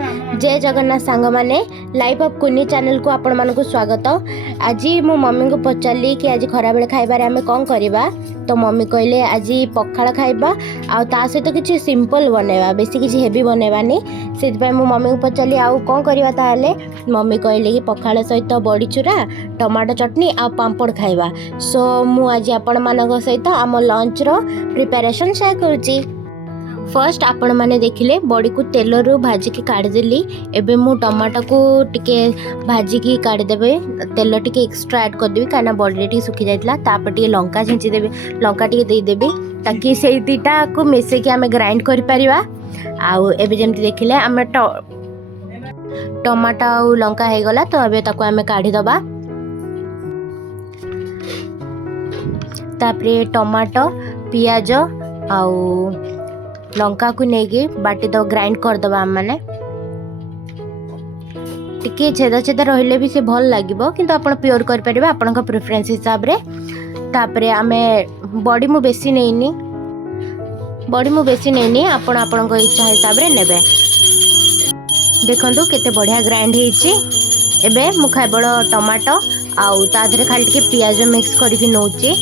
जय जगन्नाथ सांग माने लाइफ ऑफ कुनी चैनल को आपण मानकु स्वागत। आज मो मम्मी को पचारि कि आज खरा बेले खाइबारे आमे कौन करबा, तो मम्मी कहले आज पखाड़ खाइबा आ ता सहित किछि सिंपल बनेबा, बेसी किछि हेवी बनेबानी। सेति पय मो मम्मी को पचारि आ कौन करबा, ताले मम्मी कहले कि पखाड़ सहित बड़ी चूरा टमाटो चटनी आ पांपड़ खाइबा। सो मु आज आपण मानक सहित आम लंच रो प्रिपरेशन शेयर करूची। फर्स्ट आपण मैंने देखिले बड़ी को तेल रू भाजिकी काढ़ीदेली। एबे मु टमाटो को टिके भाजिकी काढ़ीदेबे, तेल टिके एक्स्ट्रा ऐड करदेबी कहीं बड़ी टे सुखी जाइला। तापर टिके लंका छेंची देबे, लंका टिके देदेबी ताकि से दुटा को मिसेकी आमे ग्राइंड कर परिबा। आउ एबे जेमति देखिले आमे टमाटो आउ लंका हे गला, तो एबे ताको आमे काढ़ी दबा। तापरे टमाटो पियाज आउ लंका को लेके बाटी दो ग्राइंड कर दबा। आम माने टिके छेदा छेदा रहिले भी से भल लागिबो, किंतु आपण प्योर कर परिबा आपण का प्रेफरेंस हिसाब रे। तापरे आमे बॉडी मु बेसी नेइनी आपण आपण को इच्छा हिसाब रे नेबे। देखंतु केते बढ़िया ग्राइंड हेछि। एबे मु खाइबळ टमाटो आउ ता धरे खाली टिके पियाज मिक्स करके नउची,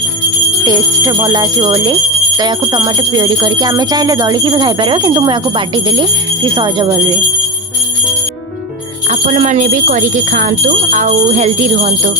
टेस्ट भल आसीबो बोली। तो या टमाटो प्योरी करके आमे चाहिले दली की भी खाई पारे, किंतु मु याको बाटी देली कि सहज बोलबे। आपण माने भी करके खांतु आउ हेल्दी रहंतु।